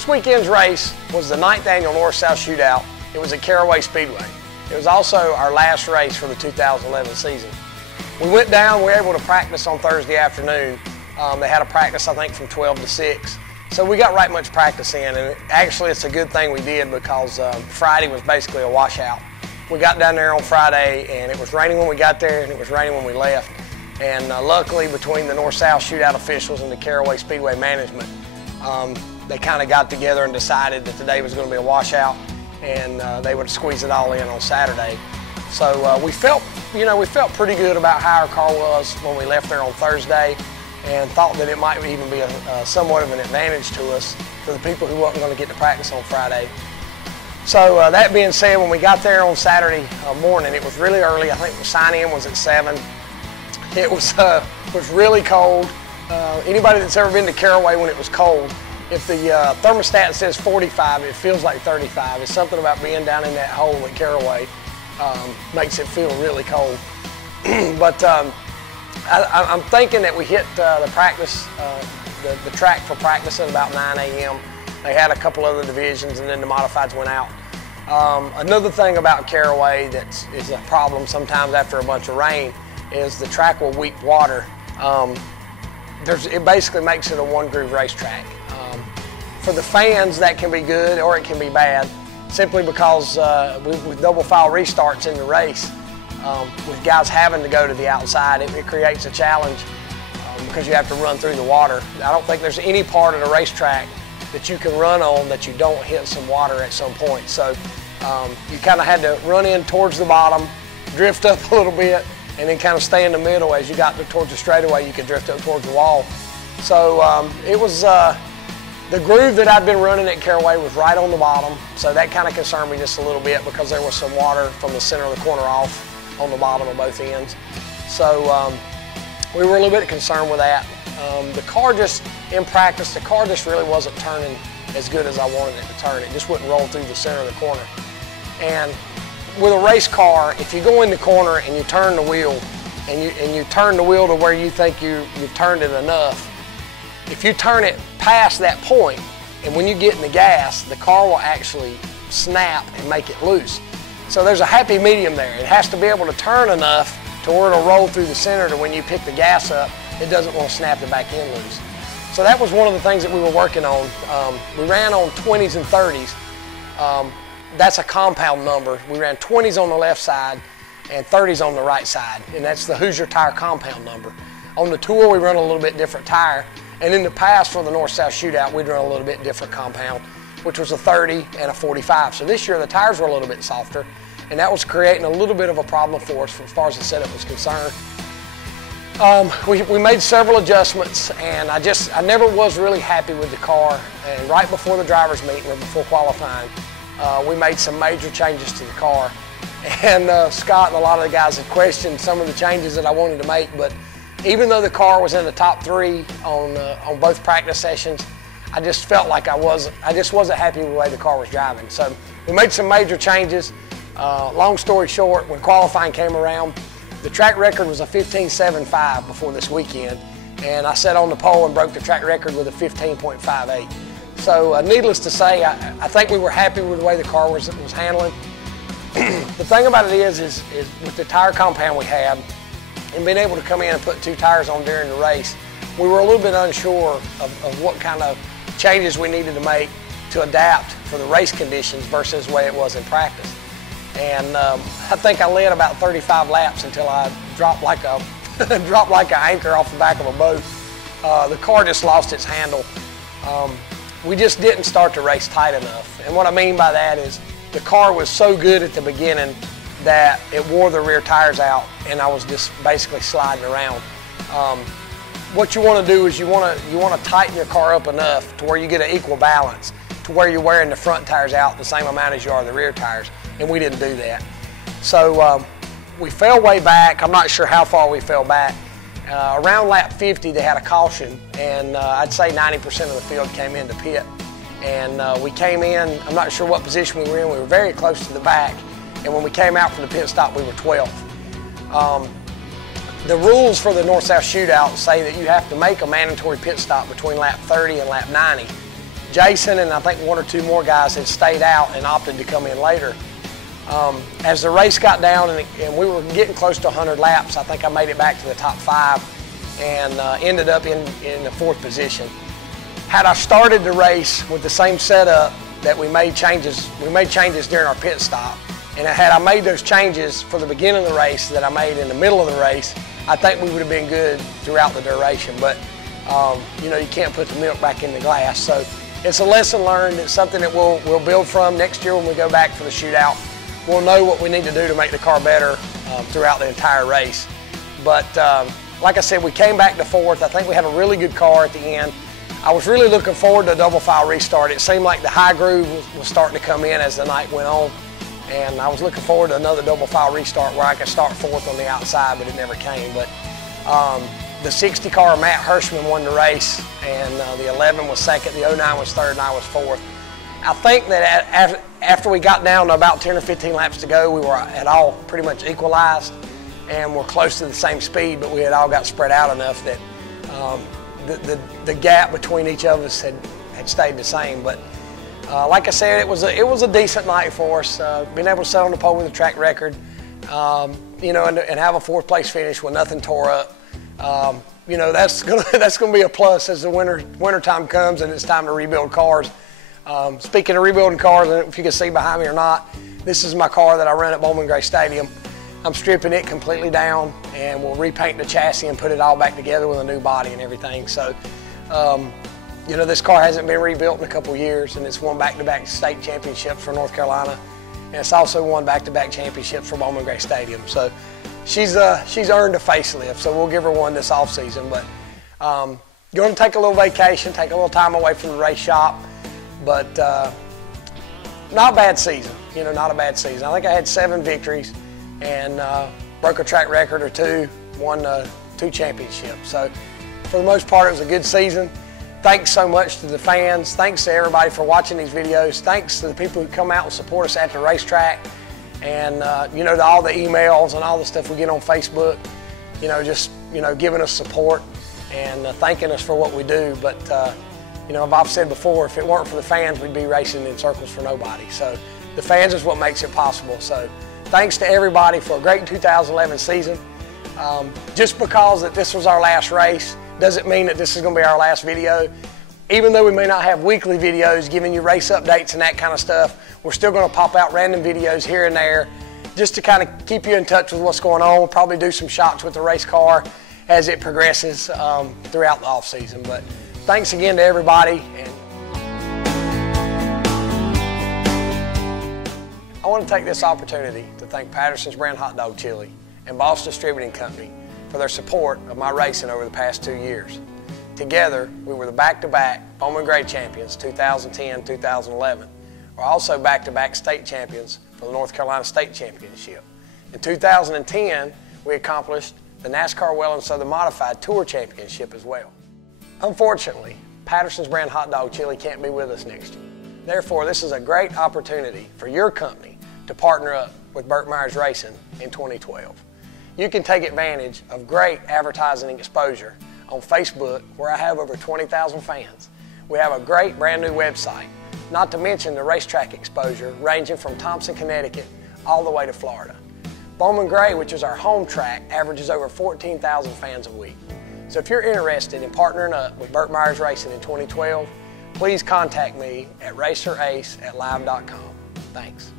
This weekend's race was the 9th annual North-South Shootout. It was at Caraway Speedway. It was also our last race for the 2011 season. We went down, we were able to practice on Thursday afternoon. They had a practice, I think, from 12 to 6. So we got right much practice in, and actually it's a good thing we did because Friday was basically a washout. We got down there on Friday, and it was raining when we got there, and it was raining when we left. And luckily, between the North-South Shootout officials and the Caraway Speedway management, they kind of got together and decided that today was going to be a washout, and they would squeeze it all in on Saturday. So we felt pretty good about how our car was when we left there on Thursday, and thought that it might even be somewhat of an advantage to us for the people who weren't going to get to practice on Friday. So that being said, when we got there on Saturday morning, it was really early. I think the sign-in was at 7. It was really cold. Anybody that's ever been to Caraway when it was cold, if the thermostat says 45, it feels like 35. It's something about being down in that hole at Caraway makes it feel really cold. But I'm thinking that we hit the practice, the track for practice at about 9 a.m. They had a couple other divisions, and then the modifieds went out. Another thing about Caraway that is a problem sometimes after a bunch of rain is the track will weep water. It basically makes it a one-groove racetrack. For the fans, that can be good or it can be bad, simply because with double file restarts in the race, with guys having to go to the outside, it creates a challenge because you have to run through the water. I don't think there's any part of the racetrack that you can run on that you don't hit some water at some point. So you kind of had to run in towards the bottom, drift up a little bit, and then kind of stay in the middle. As you got towards the straightaway, you could drift up towards the wall. So it was, the groove that I'd been running at Caraway was right on the bottom, so that kind of concerned me just a little bit because there was some water from the center of the corner off on the bottom of both ends. So we were a little bit concerned with that. The car just, in practice, the car just really wasn't turning as good as I wanted it to turn. It just wouldn't roll through the center of the corner. And with a race car, if you go in the corner and you turn the wheel, and you turn the wheel to where you think you've turned it enough, if you turn it past that point, and when you get in the gas, the car will actually snap and make it loose. So there's a happy medium there. It has to be able to turn enough to where it'll roll through the center to when you pick the gas up, it doesn't want to snap the back end loose. So that was one of the things that we were working on. We ran on 20s and 30s. That's a compound number. We ran 20s on the left side and 30s on the right side, and that's the Hoosier tire compound number. On the tour, we run a little bit different tire, and in the past for the North-South Shootout, we'd run a little bit different compound, which was a 30 and a 45. So this year, the tires were a little bit softer, and that was creating a little bit of a problem for us as far as the setup was concerned. We made several adjustments, and I never was really happy with the car. And right before the drivers' meeting, or before qualifying, we made some major changes to the car. And Scott and a lot of the guys had questioned some of the changes that I wanted to make, but even though the car was in the top 3 on both practice sessions, I just felt like I just wasn't happy with the way the car was driving. So we made some major changes. Long story short, when qualifying came around, the track record was a 15.75 before this weekend, and I sat on the pole and broke the track record with a 15.58. So needless to say, I think we were happy with the way the car was handling. The thing about it is with the tire compound we had, and being able to come in and put 2 tires on during the race, we were a little bit unsure of what kind of changes we needed to make to adapt for the race conditions versus the way it was in practice. And I think I led about 35 laps until I dropped like an anchor off the back of a boat. The car just lost its handle. We just didn't start the race tight enough. And what I mean by that is the car was so good at the beginning that it wore the rear tires out, and I was just basically sliding around. What you want to do is you want to tighten your car up enough to where you get an equal balance, to where you're wearing the front tires out the same amount as you are the rear tires, and we didn't do that. So we fell way back. I'm not sure how far we fell back. Around lap 50, they had a caution, and I'd say 90% of the field came into pit. And we came in, I'm not sure what position we were in. We were very close to the back, and when we came out from the pit stop, we were 12th. The rules for the North-South Shootout say that you have to make a mandatory pit stop between lap 30 and lap 90. Jason and I think one or two more guys had stayed out and opted to come in later. As the race got down and we were getting close to 100 laps, I think I made it back to the top 5 and ended up in the 4th position. Had I started the race with the same setup that we made changes during our pit stop, and had I made those changes for the beginning of the race that I made in the middle of the race, I think we would have been good throughout the duration. But you know, you can't put the milk back in the glass. So it's a lesson learned. It's something that we'll build from next year when we go back for the shootout. We'll know what we need to do to make the car better throughout the entire race. But like I said, we came back to 4th. I think we had a really good car at the end. I was really looking forward to a double file restart. It seemed like the high groove was starting to come in as the night went on. And I was looking forward to another double file restart where I could start 4th on the outside, but it never came. But the 60 car, Matt Hirschman, won the race, and the 11 was 2nd, the 09 was 3rd, and I was 4th. I think that after we got down to about 10 or 15 laps to go, we were at all pretty much equalized, and we're close to the same speed, but we had all got spread out enough that the gap between each of us had stayed the same. But like I said, it was a decent night for us. Being able to sit on the pole with a track record, you know, and have a 4th place finish with nothing tore up. You know, that's gonna be a plus as the winter time comes and it's time to rebuild cars. Speaking of rebuilding cars, I don't know if you can see behind me or not, this is my car that I run at Bowman Gray Stadium. I'm stripping it completely down and we'll repaint the chassis and put it all back together with a new body and everything. So, you know, this car hasn't been rebuilt in a couple years, and it's won back-to-back state championships for North Carolina, and it's also won back-to-back championships for Bowman Gray Stadium. So she's earned a facelift, so we'll give her one this off-season. But going to take a little vacation, take a little time away from the race shop, but not a bad season. You know, not a bad season. I think I had 7 victories and broke a track record or 2, won 2 championships. So for the most part, it was a good season. Thanks so much to the fans. Thanks to everybody for watching these videos. Thanks to the people who come out and support us at the racetrack. And you know, to all the emails and all the stuff we get on Facebook, you know, just, you know, giving us support and thanking us for what we do. But you know, I've said before, if it weren't for the fans, we'd be racing in circles for nobody. So the fans is what makes it possible. So thanks to everybody for a great 2011 season. Just because that this was our last race doesn't mean that this is going to be our last video. Even though we may not have weekly videos giving you race updates and that kind of stuff, we're still going to pop out random videos here and there just to kind of keep you in touch with what's going on. We'll probably do some shots with the race car as it progresses throughout the off season. But thanks again to everybody. And I want to take this opportunity to thank Patterson's Brand Hot Dog Chili and Boss Distributing Company for their support of my racing over the past 2 years. Together, we were the back-to-back Bowman Gray champions 2010-2011. We're also back-to-back state champions for the North Carolina State Championship. In 2010, we accomplished the NASCAR Well and Southern Modified Tour Championship as well. Unfortunately, Patterson's Brand Hot Dog Chili can't be with us next year. Therefore, this is a great opportunity for your company to partner up with Burt Myers Racing in 2012. You can take advantage of great advertising and exposure on Facebook, where I have over 20,000 fans. We have a great brand new website, not to mention the racetrack exposure ranging from Thompson, Connecticut, all the way to Florida. Bowman Gray, which is our home track, averages over 14,000 fans a week. So if you're interested in partnering up with Burt Myers Racing in 2012, please contact me at racerace@live.com. Thanks.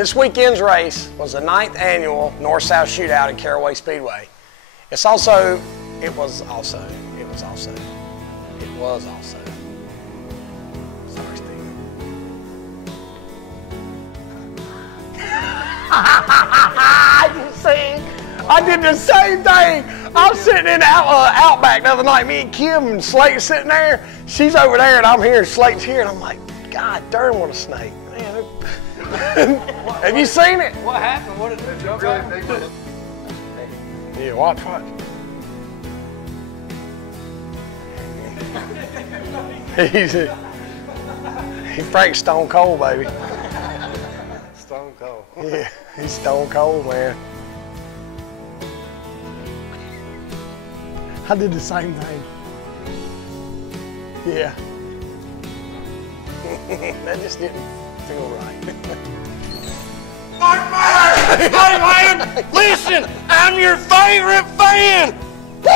This weekend's race was the 9th annual North-South Shootout at Caraway Speedway. It was also. Sorry, Stephen. You see? I did the same thing. I was sitting in Outback the other night. Me and Kim and Slate sitting there. She's over there and I'm here. Slate's here, and I'm like, God darn, what a snake, man. Have you seen it? What happened? What did it jump out? Yeah, watch. He's Frank Stone Cold, baby. Stone Cold. Yeah, he's Stone Cold, man. I did the same thing. Yeah. That just didn't feel right. Mark Meyer! Hey, man! Listen, I'm your favorite fan! Woo!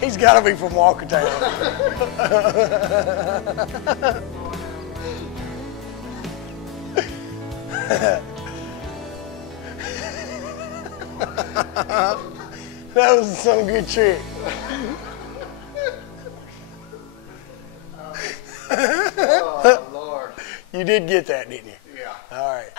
He's got to be from Walkertown. That was some good trick. Oh, Lord. You did get that, didn't you? Yeah. All right.